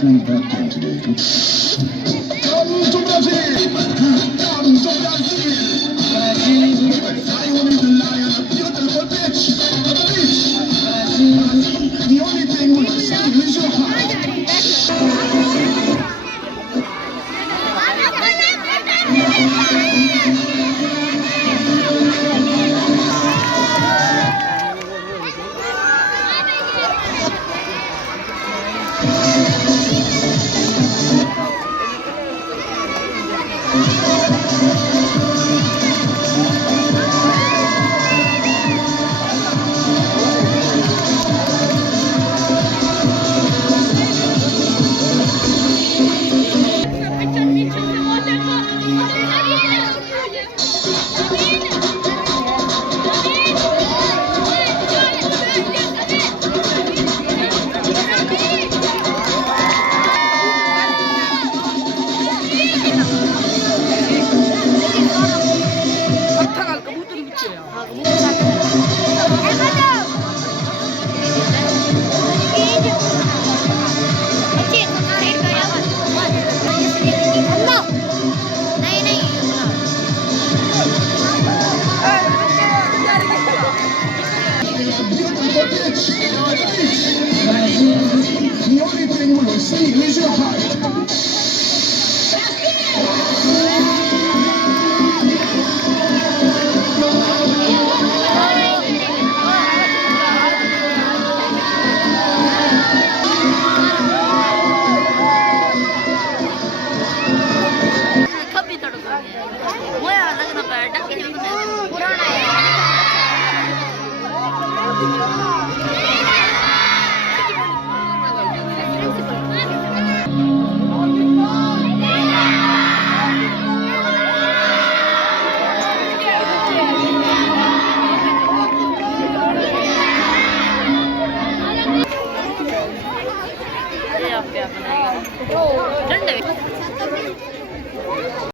straight back in today. Come to Brazil! Come to Brazil! I will be the lion, a beautiful bitch! A bitch! The only thing we can steal is your heart.